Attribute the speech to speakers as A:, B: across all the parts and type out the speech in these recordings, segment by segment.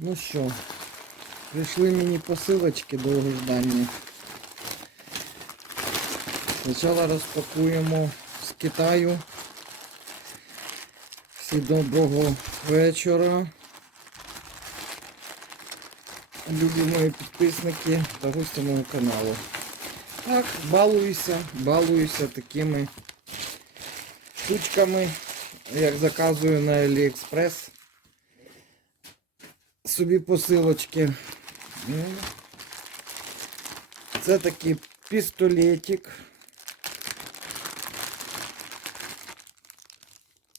A: Ну що, прийшли мені посилочки довгожданні. Спочатку розпакуємо з Китаю. Всі доброго вечора. Любі мої підписники та гості мого каналу. Так, балуюся, балуюся такими штучками, як заказую на AliExpress. Собі посилочки. Це такий пістолетик.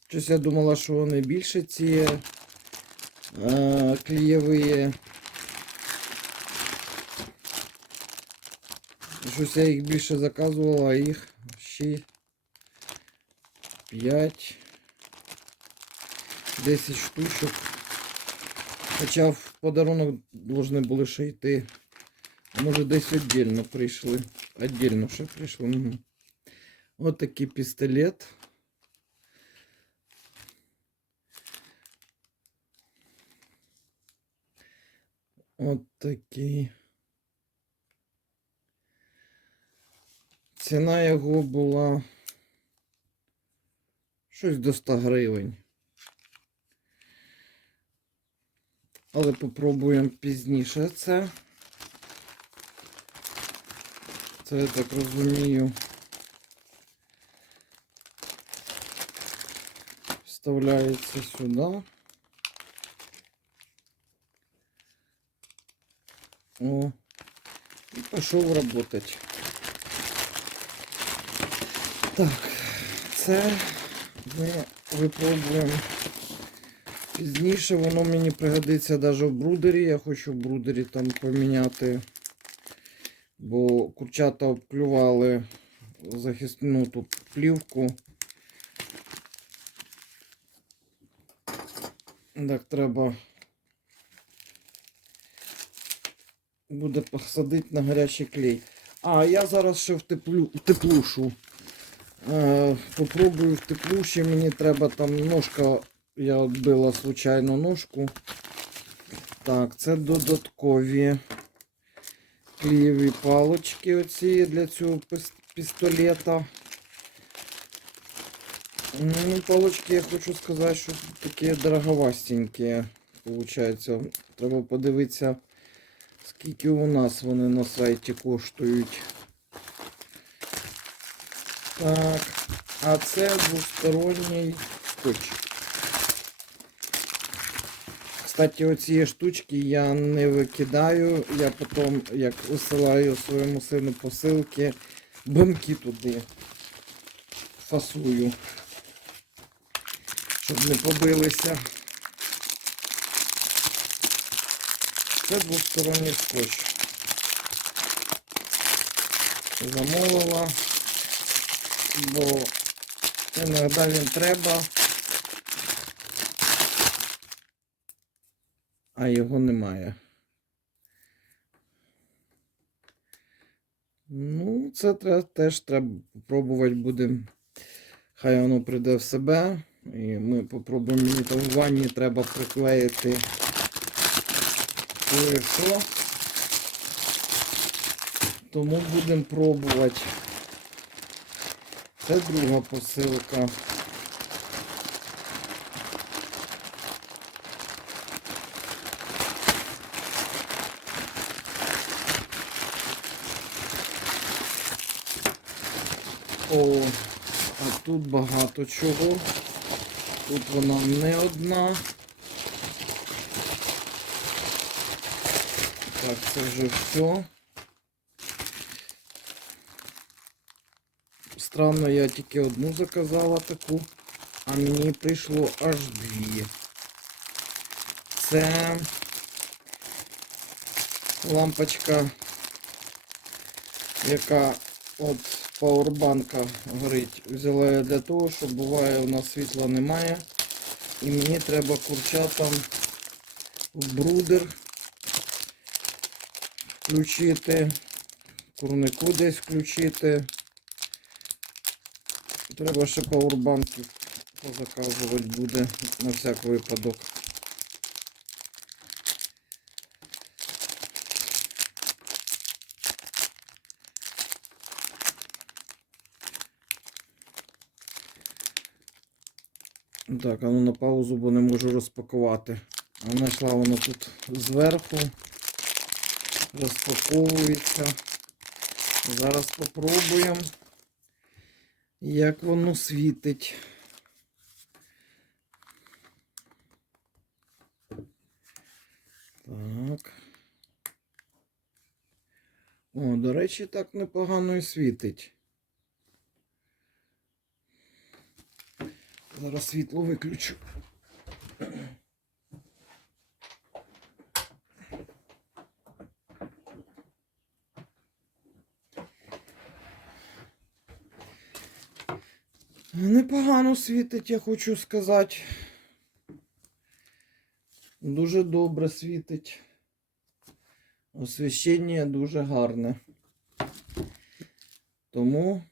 A: Щось я думала, що вони більше ці е, клеєві. Щось я їх більше заказувала, а їх ще 5 10 штучок. Хоча в подарунок должны були ще йти. Може десь віддільно прийшли. Віддільно ще прийшли. Угу. Ось такий пістолет. От такий. Ціна його була щось до 100 гривень. Але попробуємо пізніше це. Це я так розумію. Вставляється сюди. О, і пішов работать. Так, це ми випробуємо. Пізніше воно мені пригодиться навіть в брудері. Я хочу в брудері там поміняти, бо курчата обклювали захисну ту плівку. Так, треба буде посадити на гарячий клей. А, я зараз ще в теплю. Е, попробую в теплуші. Мені треба там ножка. Я відбила случайно ножку. Так, це додаткові клеєві палочки оці для цього пістолета. Ну, палочки, я хочу сказати, що такі дороговастенькі, виходить. Треба подивитися, скільки у нас вони на сайті коштують. Так, а це двосторонній скотч. Кстати, оці штучки я не викидаю. Я потім, як висилаю своєму сину посилки, бомки туди фасую, щоб не побилися. Це двосторонній скотч. Замовила, бо іноді він треба. А його немає. Ну, це теж треба попробувати будемо. Хай воно прийде в себе. І ми попробуємо там треба приклеїти кое-що. Тому будемо пробувати. Це друга посилка. О, а тут багато чого. Тут вона не одна. Так, це вже все. Странно, я тільки одну заказала таку, а мені прийшло аж дві. Це лампочка, яка от пауербанка горить. Взяла я для того, що буває у нас світла немає. І мені треба курчатам в брудер включити, курнику десь включити. Треба ще пауербанки позаказувати буде на всяк випадок. Так, а ну на паузу, бо не можу розпакувати. А знайшла воно тут зверху. Розпаковується. Зараз попробуємо, як воно світить. Так. О, до речі, так непогано і світить. Зараз світло виключу. Непогано світить, я хочу сказати. Дуже добре світить. Освіщення дуже гарне. Тому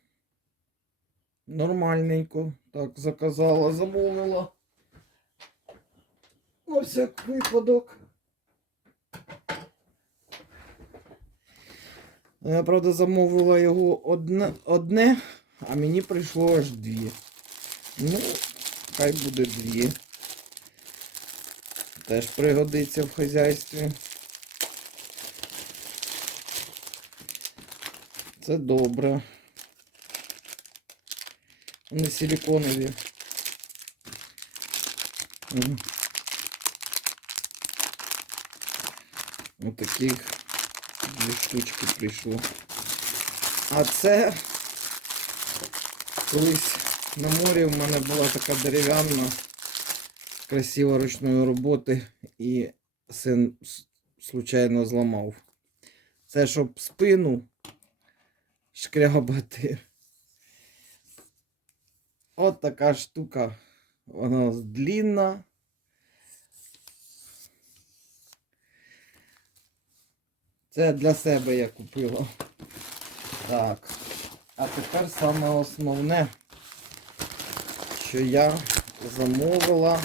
A: нормальненько. Так, заказала, замовила. На всяк випадок. Я, правда, замовила його одне, одне, а мені прийшло аж дві. Ну, хай буде дві. Теж пригодиться в хазяйстві. Це добре. Силиконові. Мгм. Отаких дві штучки прийшло. А це колись на морі в мене була така дерев'яна, красива ручної роботи, і син случайно зламав. Це щоб спину шкрябати. От така штука. Вона длинна. Це для себе я купила. Так. А тепер саме основне, що я замовила,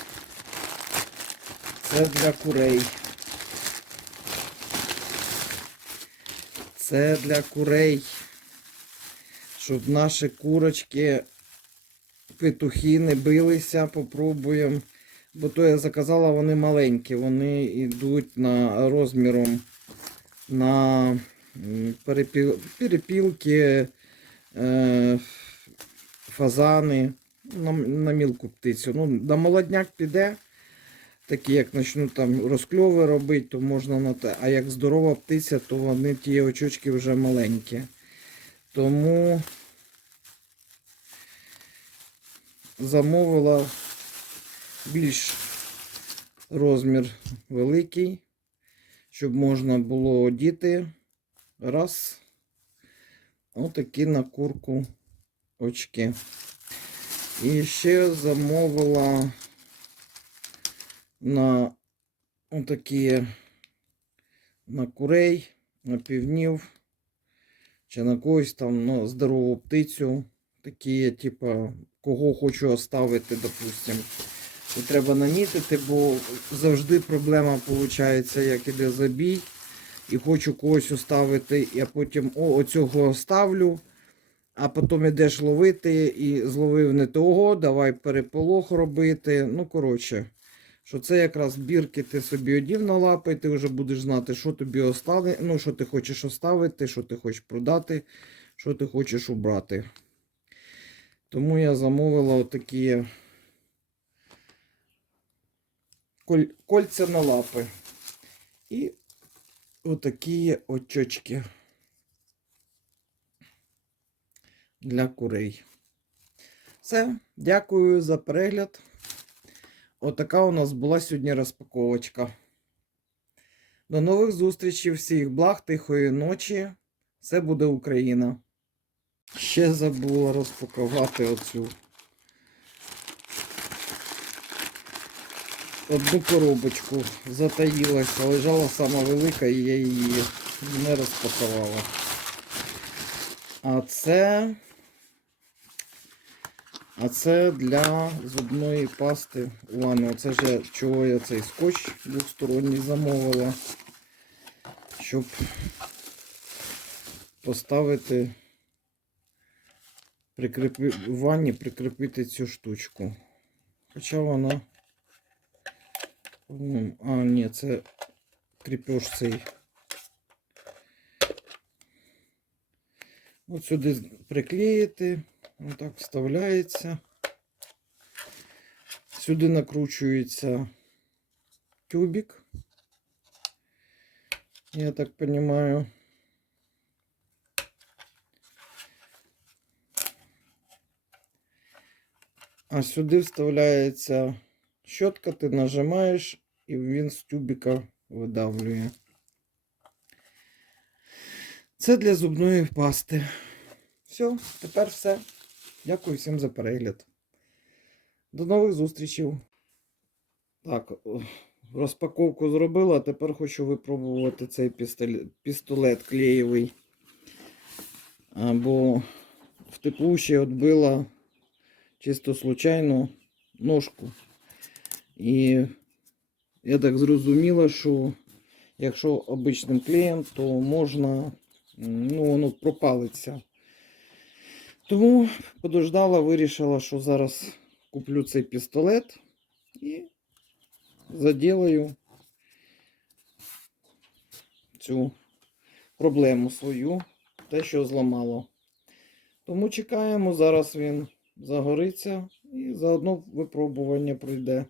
A: це для курей. Це для курей, щоб наші курочки, петухи не билися, попробуємо. Бо то я заказала, вони маленькі, вони йдуть на розміром на перепіл, перепілки, е, фазани, на, на мілку птицю. Ну, на молодняк піде. Такі, як почну там розкльови робити, то можна на те. А як здорова птиця, то вони ті очочки вже маленькі. Тому замовила більш розмір великий, щоб можна було одіти. Раз. Отакі на курку очки. І ще замовила на отакі на курей, на півнів, чи на когось там на здорову птицю. Такі, типа, кого хочу оставити, допустим. І треба намітити, бо завжди проблема виходить, як іде забій. І хочу когось оставити, я потім о, оцього оставлю, а потім ідеш ловити і зловив не того, давай переполох робити. Ну, коротше, що це якраз бірки ти собі одів на лапи, ти вже будеш знати, що тобі остали, ну, що ти хочеш оставити, що ти хочеш продати, що ти хочеш убрати. Тому я замовила отакі коль... кольця на лапи. І отакі очочки для курей. Все, дякую за перегляд. Отака у нас була сьогодні розпаковочка. До нових зустрічей, всіх благ, тихої ночі. Все буде Україна. Ще забула розпакувати оцю одну коробочку. Затаїлася, лежала сама велика і я її не розпакувала. А це. А це для зубної пасти ванну. Оце ж чого я цей скотч двосторонній замовила. Щоб поставити прикріпи, в ванні прикріпити цю штучку. Хоча вона. А, ні, це кріпеж цей. От сюди приклеїти. Отак вставляється. Сюди накручується тюбик. Я так понимаю. А сюди вставляється щотка, ти нажимаєш, і він з тюбика видавлює. Це для зубної пасти. Все, тепер все. Дякую всім за перегляд. До нових зустрічей. Так, розпаковку зробила, а тепер хочу випробувати цей пістолет, клеєвий. А, Бо в теплу ще відбила чисто случайно ножку. І я так зрозуміла, що якщо обичним клеєм, то можна, ну, воно пропалиться. Тому подождала, вирішила, що зараз куплю цей пістолет і заділаю цю проблему свою, те, що зламало. Тому чекаємо, зараз він загориться і заодно випробування пройде.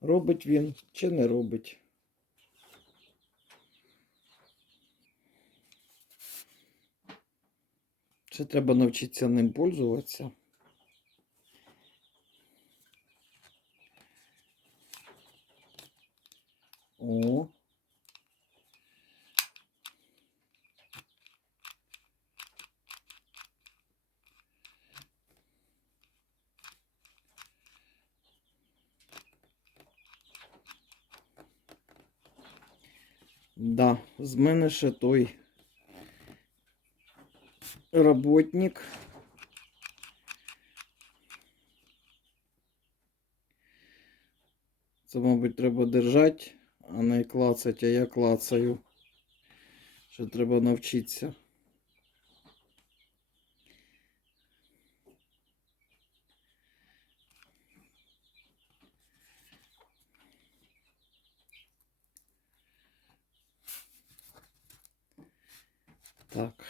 A: Робить він чи не робить. Ще треба навчитися ним пользуватися. О. Да, з мене ще той роботник. Це, мабуть, треба держати, а не клацати, а я клацаю. Ще треба навчитися. Так.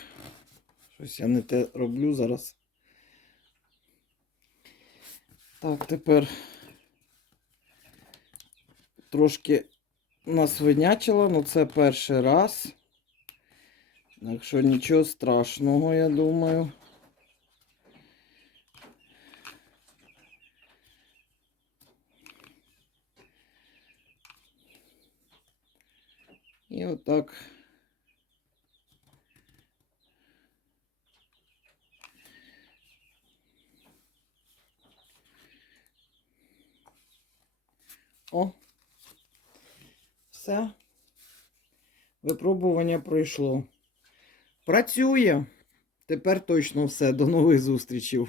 A: Щось я не те роблю зараз. Так, тепер трошки насвинячила, ну це перший раз. Так що нічого страшного, я думаю. І отак. О. Все. Випробування пройшло. Працює. Тепер точно все. До нових зустрічей.